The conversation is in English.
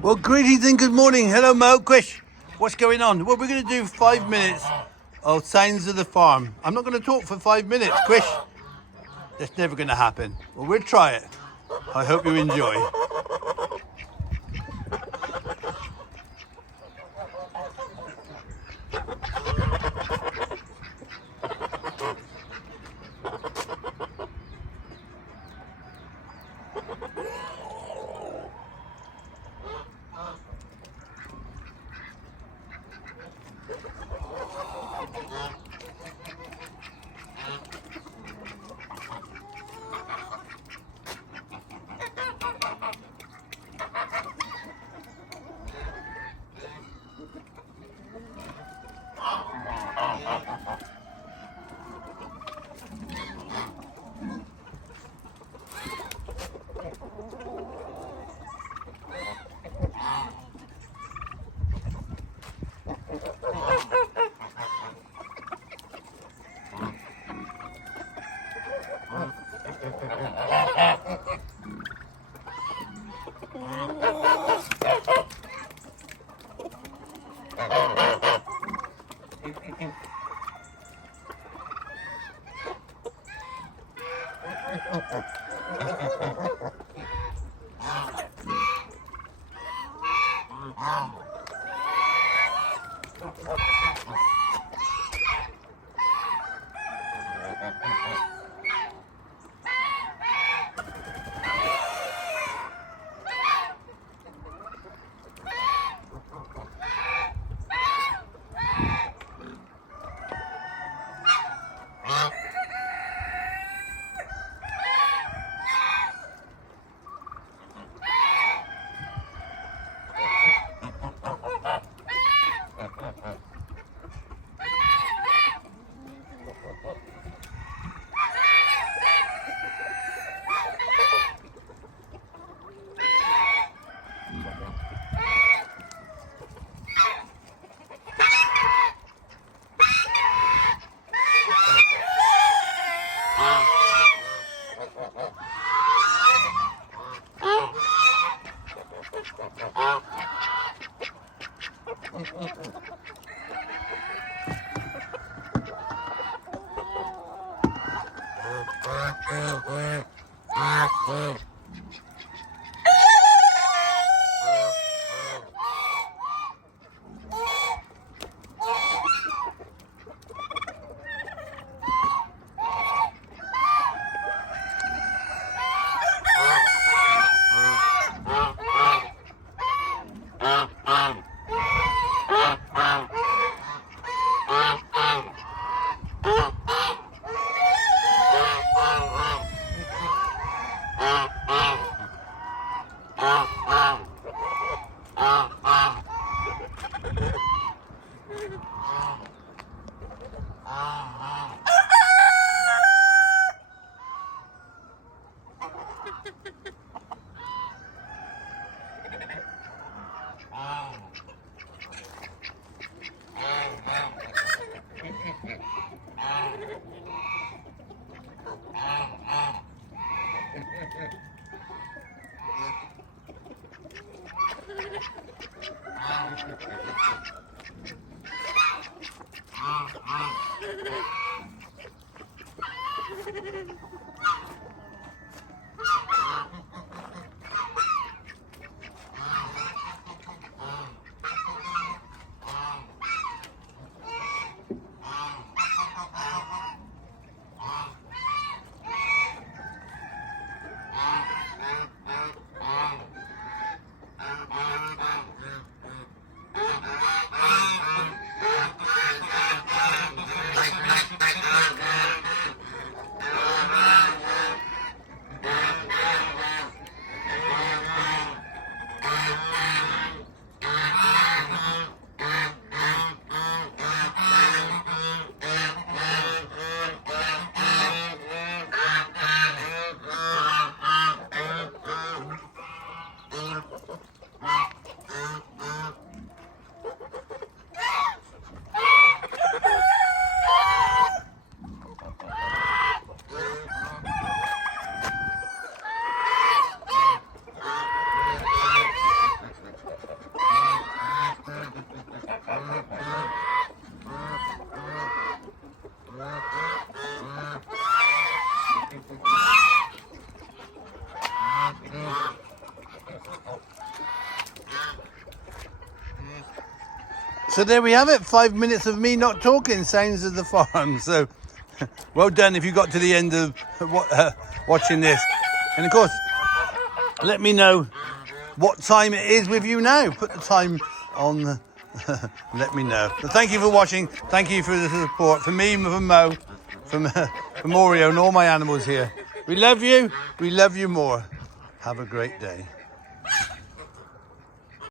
Well, greetings and good morning. Hello, Mo. Quish, what's going on? Well, we're going to do 5 minutes of Sounds of the Farm. I'm not going to talk for 5 minutes, Quish. That's never going to happen. Well, we'll try it. I hope you enjoy. So there we have it. 5 minutes of me not talking. Sounds of the farm. So well done if you got to the end of watching this. And of course, let me know what time it is with you now. Put the time on the let me know. So thank you for watching. Thank you for the support. For me, from Mo, from Oreo and all my animals here. We love you. We love you more. Have a great day.